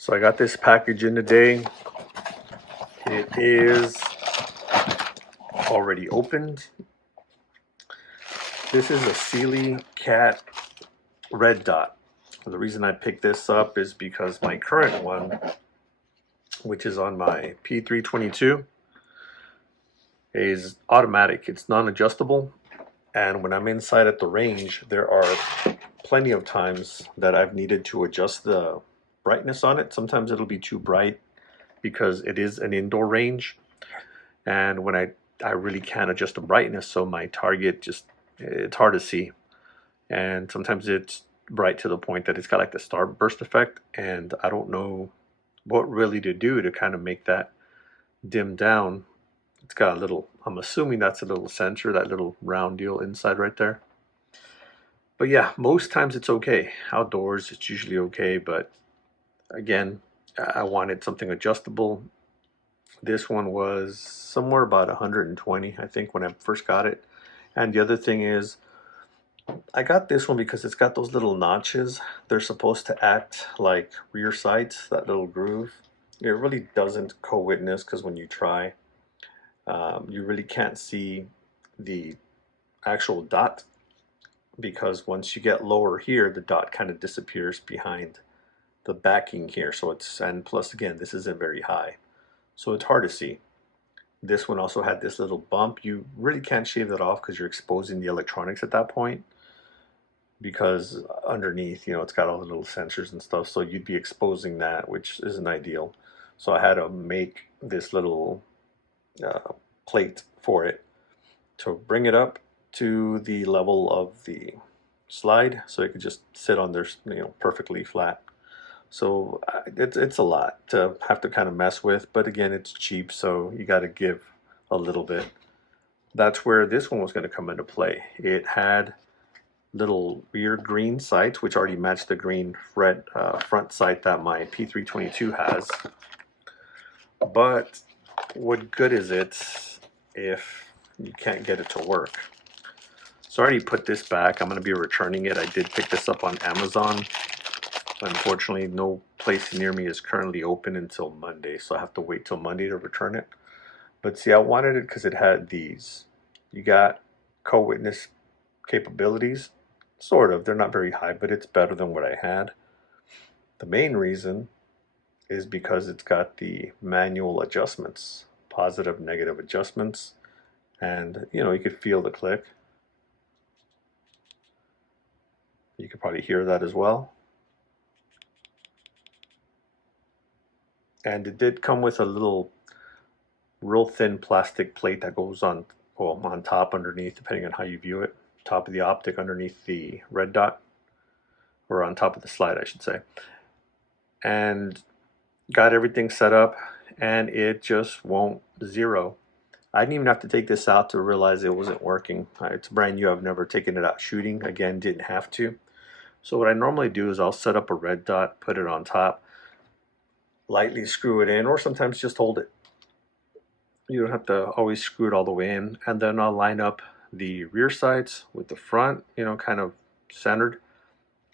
So I got this package in today. It is already opened. This is a Cyelee CAT red dot. The reason I picked this up is because my current one, which is on my P322, is automatic. It's non-adjustable, and when I'm inside at the range, there are plenty of times that I've needed to adjust the brightness on it. Sometimes it'll be too bright because it is an indoor range, and when I really can't adjust the brightness, so my target it's hard to see, and sometimes it's bright to the point that it's got like the starburst effect, and I don't know what really to do to kind of make that dim down. It's got a little, I'm assuming that's a little sensor, that little round deal inside right there. But yeah, most times it's okay. Outdoors, it's usually okay, but again, I wanted something adjustable. This one was somewhere about 120, I think, when I first got it. And the other thing is, I got this one because it's got those little notches. They're supposed to act like rear sights, that little groove. It really doesn't co-witness because when you try, you really can't see the actual dot, because once you get lower here, the dot kind of disappears behind the backing here. So and plus again, this isn't very high, so it's hard to see. This one also had this little bump. You really can't shave that off because you're exposing the electronics at that point, because underneath, it's got all the little sensors and stuff, so you'd be exposing that, which isn't ideal. So I had to make this little plate for it to bring it up to the level of the slide, so it could just sit on there, perfectly flat. So it's a lot to have to kind of mess with, but again, it's cheap, so you got to give a little bit. That's where this one was going to come into play. It had little rear green sights, which already matched the green front sight that my P322 has. But what good is it if you can't get it to work? So I already put this back. I'm going to be returning it. I did pick this up on Amazon. Unfortunately, no place near me is currently open until Monday, so I have to wait till Monday to return it. But see, I wanted it because it had these. You got co-witness capabilities, sort of. They're not very high, but it's better than what I had. The main reason is because it's got the manual adjustments, positive, negative adjustments, and you could feel the click. You could probably hear that as well. And it did come with a little real thin plastic plate that goes on, well, on top, underneath, depending on how you view it. Top of the optic underneath the red dot, or on top of the slide, I should say. And got everything set up, and it just won't zero. I didn't even have to take this out to realize it wasn't working. It's brand new. I've never taken it out shooting. Again, didn't have to. So what I normally do is I'll set up a red dot, put it on top, lightly screw it in, or sometimes just hold it. You don't have to always screw it all the way in. And then I'll line up the rear sights with the front, kind of centered.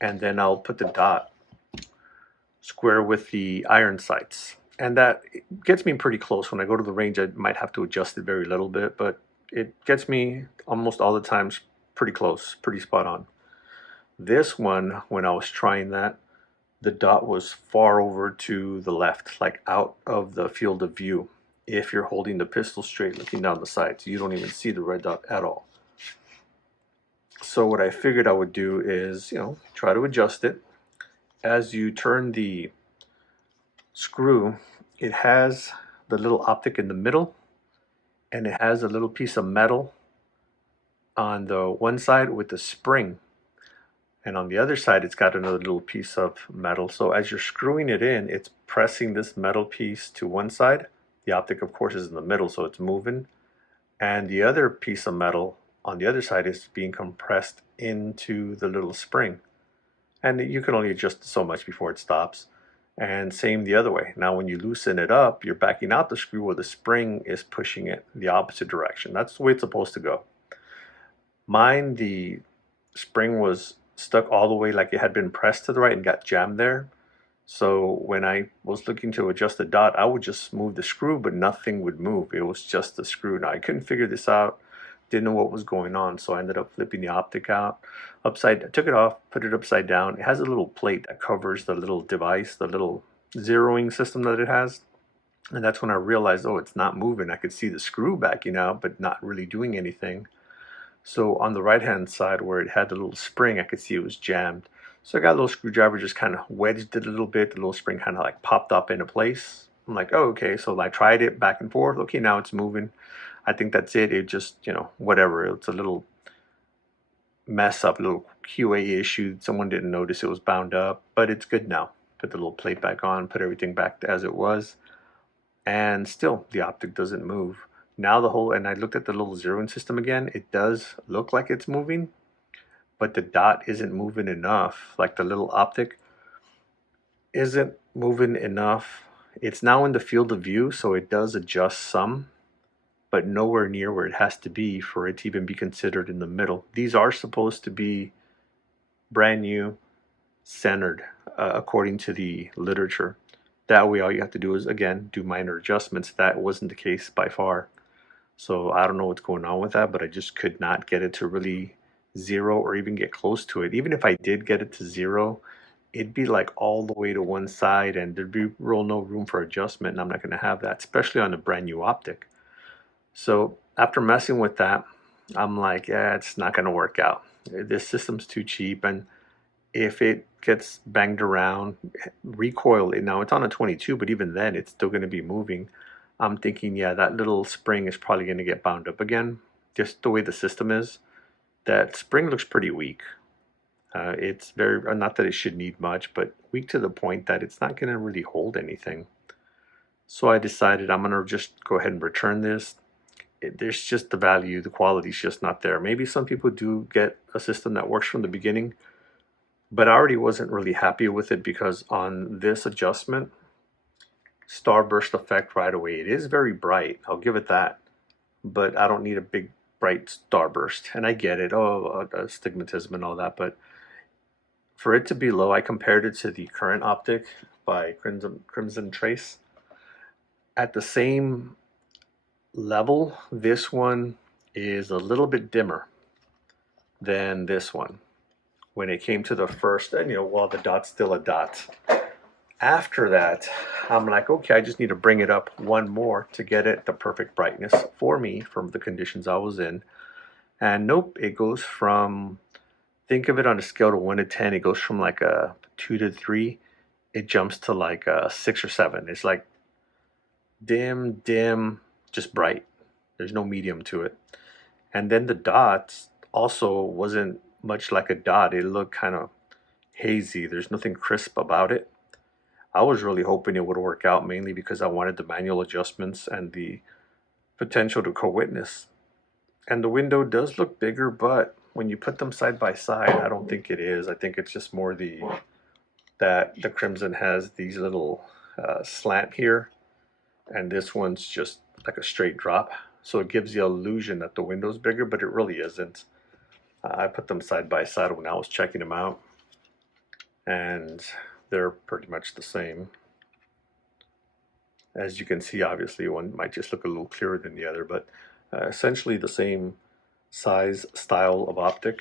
And then I'll put the dot square with the iron sights. And that gets me pretty close. When I go to the range, I might have to adjust it very little bit, but it gets me almost all the times pretty close, pretty spot on. This one, when I was trying that, the dot was far over to the left, like out of the field of view. If you're holding the pistol straight, looking down the sights, you don't even see the red dot at all. So what I figured I would do is, try to adjust it. As you turn the screw, it has the little optic in the middle, and it has a little piece of metal on the one side with the spring, and on the other side it's got another little piece of metal. So as you're screwing it in, it's pressing this metal piece to one side. The optic, of course, is in the middle, so it's moving, and the other piece of metal on the other side is being compressed into the little spring, and you can only adjust so much before it stops. And same the other way. Now when you loosen it up, you're backing out the screw where the spring is pushing it the opposite direction. That's the way it's supposed to go. Mine, the spring was stuck all the way, like it had been pressed to the right and got jammed there. So when I was looking to adjust the dot, I would just move the screw, but nothing would move. It was just the screw. Now I couldn't figure this out, didn't know what was going on, so I ended up flipping the optic out, I took it off, put it upside down. It has a little plate that covers the little device, the little zeroing system that it has. And that's when I realized, oh, it's not moving. I could see the screw backing out, but not really doing anything. So on the right hand side where it had the little spring, I could see it was jammed. So I got a little screwdriver, just kind of wedged it a little bit. The little spring kind of like popped up into place. I'm like, oh, okay. So I tried it back and forth. Okay, now it's moving. I think that's it. It just, whatever. It's a little mess up, a little QA issue. Someone didn't notice it was bound up, but it's good now. Put the little plate back on, put everything back as it was, and still the optic doesn't move. Now and I looked at the little zeroing system again. It does look like it's moving, but the dot isn't moving enough. Like the little optic isn't moving enough. It's now in the field of view, so it does adjust some, but nowhere near where it has to be for it to even be considered in the middle. These are supposed to be brand new, centered, according to the literature. That way, all you have to do is, again, do minor adjustments. That wasn't the case by far. So I don't know what's going on with that, but I just could not get it to really zero or even get close to it. Even if I did get it to zero, it'd be like all the way to one side and there'd be real no room for adjustment, and I'm not going to have that, especially on a brand new optic. So after messing with that, I'm like, yeah, it's not going to work out. This system's too cheap, and if it gets banged around, recoil it. Now it's on a 22, but even then it's still going to be moving. I'm thinking, yeah, that little spring is probably going to get bound up again. Just the way the system is, that spring looks pretty weak. It's very, not that it should need much, but weak to the point that it's not going to really hold anything. So I decided I'm going to just go ahead and return this. There's just the value, the quality's just not there. Maybe some people do get a system that works from the beginning, but I already wasn't really happy with it because on this adjustment, starburst effect right away. It is very bright, I'll give it that, but I don't need a big bright starburst. And I get it, astigmatism and all that, but for it to be low, I compared it to the current optic by Crimson Trace. At the same level, this one is a little bit dimmer than this one. When it came to the first, and while the dot's still a dot. After that, I'm like, okay, I just need to bring it up one more to get it the perfect brightness for me from the conditions I was in. And nope, it goes from, think of it on a scale of 1 to 10, it goes from like a 2 to 3, it jumps to like a 6 or 7. It's like dim, just bright. There's no medium to it. And then the dots also wasn't much like a dot. It looked kind of hazy. There's nothing crisp about it. I was really hoping it would work out, mainly because I wanted the manual adjustments and the potential to co-witness. And the window does look bigger, but when you put them side by side, I don't think it is. I think it's just more that the Crimson has these little slant here, and this one's just like a straight drop. So it gives the illusion that the window's bigger, but it really isn't. I put them side by side when I was checking them out, and they're pretty much the same. As you can see, obviously one might just look a little clearer than the other, but essentially the same size, style of optic,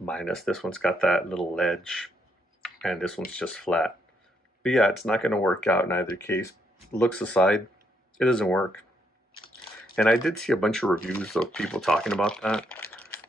minus this one's got that little ledge, and this one's just flat. But yeah, it's not going to work out in either case. Looks aside, it doesn't work. And I did see a bunch of reviews of people talking about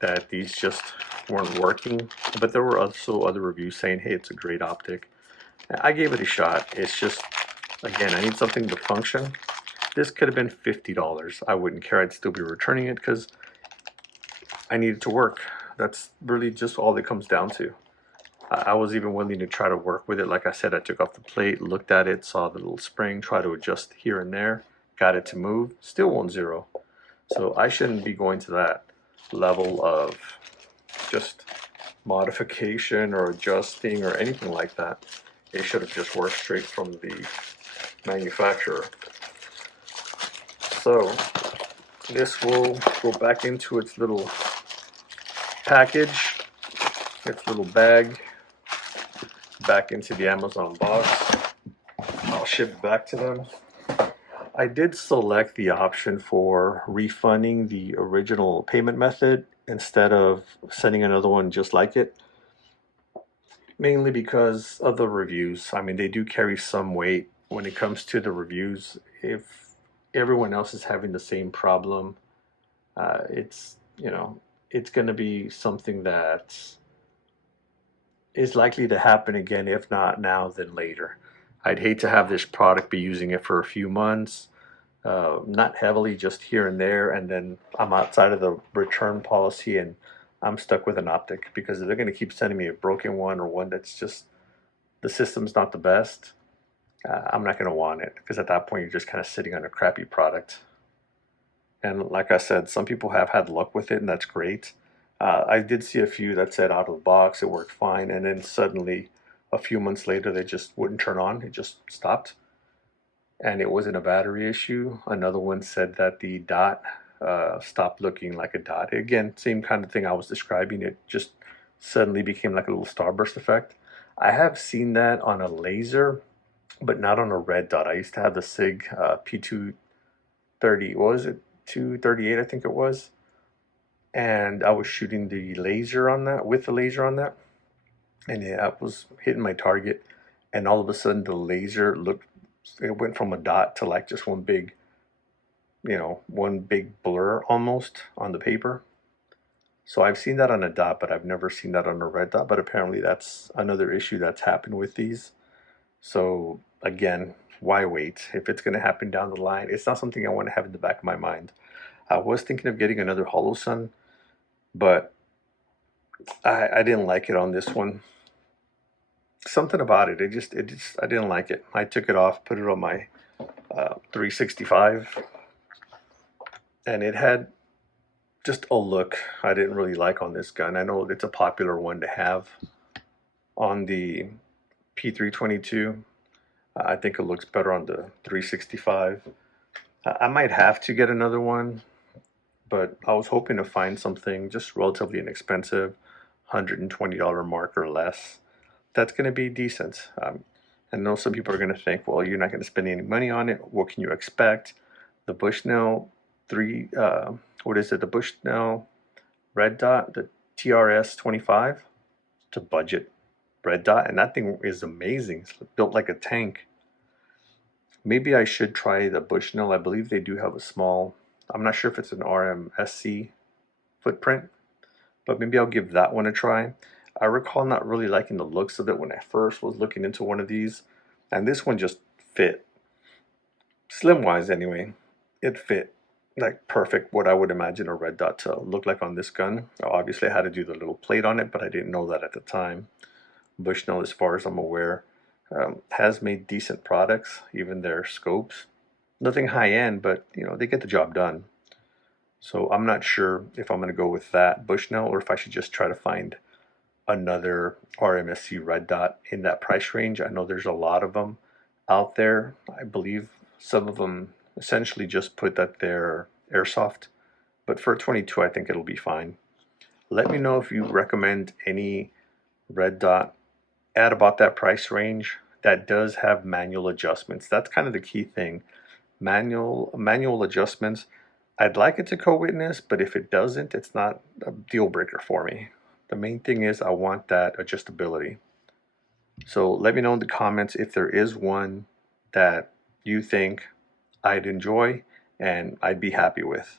that these just weren't working, but there were also other reviews saying, hey, it's a great optic. I gave it a shot. It's just, again, I need something to function. This could have been $50. I wouldn't care. I'd still be returning it because I need it to work. That's really just all it comes down to. I was even willing to try to work with it. Like I said, I took off the plate, looked at it, saw the little spring, try to adjust here and there, got it to move, still won't zero. So I shouldn't be going to that level of just modification or adjusting or anything like that. It should have just worked straight from the manufacturer. So this will go back into its little package, its little bag, back into the Amazon box. I'll ship it back to them. I did select the option for refunding the original payment method instead of sending another one just like it, mainly because of the reviews. I mean, they do carry some weight when it comes to the reviews. If everyone else is having the same problem, it's, it's going to be something that is likely to happen again, if not now, then later. I'd hate to have this product be using it for a few months, not heavily, just here and there, and then I'm outside of the return policy and I'm stuck with an optic, because if they're going to keep sending me a broken one or one that's just the system's not the best, I'm not going to want it, because at that point you're just kind of sitting on a crappy product. And like I said, some people have had luck with it, and that's great. I did see a few that said out of the box it worked fine, and then suddenly a few months later they just wouldn't turn on. It just stopped, and it wasn't a battery issue. Another one said that the dot stopped looking like a dot. Again, same kind of thing I was describing. It just suddenly became like a little starburst effect. I have seen that on a laser, but not on a red dot. I used to have the SIG P230. What was it? 238, I think it was. And I was shooting the laser on that, with the laser on that, and yeah, I was hitting my target, and all of a sudden the laser looked, it went from a dot to like just one big, one big blur almost on the paper. So I've seen that on a dot, but I've never seen that on a red dot. But apparently that's another issue that's happened with these. So again, why wait? If it's going to happen down the line, it's not something I want to have in the back of my mind. I was thinking of getting another Holosun, but I didn't like it on this one. Something about it, I didn't like it. I took it off, put it on my 365, and it had just a look I didn't really like on this gun. I know it's a popular one to have on the P322. I think it looks better on the 365. I might have to get another one, but I was hoping to find something just relatively inexpensive, $120 mark or less. That's going to be decent. I know some people are going to think, well, you're not going to spend any money on it. What can you expect? The Bushnell the Bushnell red dot, the TRS 25. It's a budget red dot, and that thing is amazing. It's built like a tank. Maybe I should try the Bushnell. I believe they do have a small, I'm not sure if it's an RMSC footprint, but maybe I'll give that one a try. I recall not really liking the looks of it when I first was looking into one of these, and this one just fit. Slim wise anyway, it fit like perfect what I would imagine a red dot to look like on this gun. Obviously I had to do the little plate on it, but I didn't know that at the time. Bushnell, as far as I'm aware, has made decent products, even their scopes. Nothing high end, but they get the job done. So I'm not sure if I'm going to go with that Bushnell or if I should just try to find another RMSC red dot in that price range. I know there's a lot of them out there. I believe some of them essentially just put that they're airsoft, but for 22 I think it'll be fine. Let me know if you recommend any red dot at about that price range that does have manual adjustments. That's kind of the key thing. Manual adjustments. I'd like it to co-witness, but if it doesn't, it's not a deal breaker for me. The main thing is I want that adjustability. So let me know in the comments if there is one that you think I'd enjoy and I'd be happy with.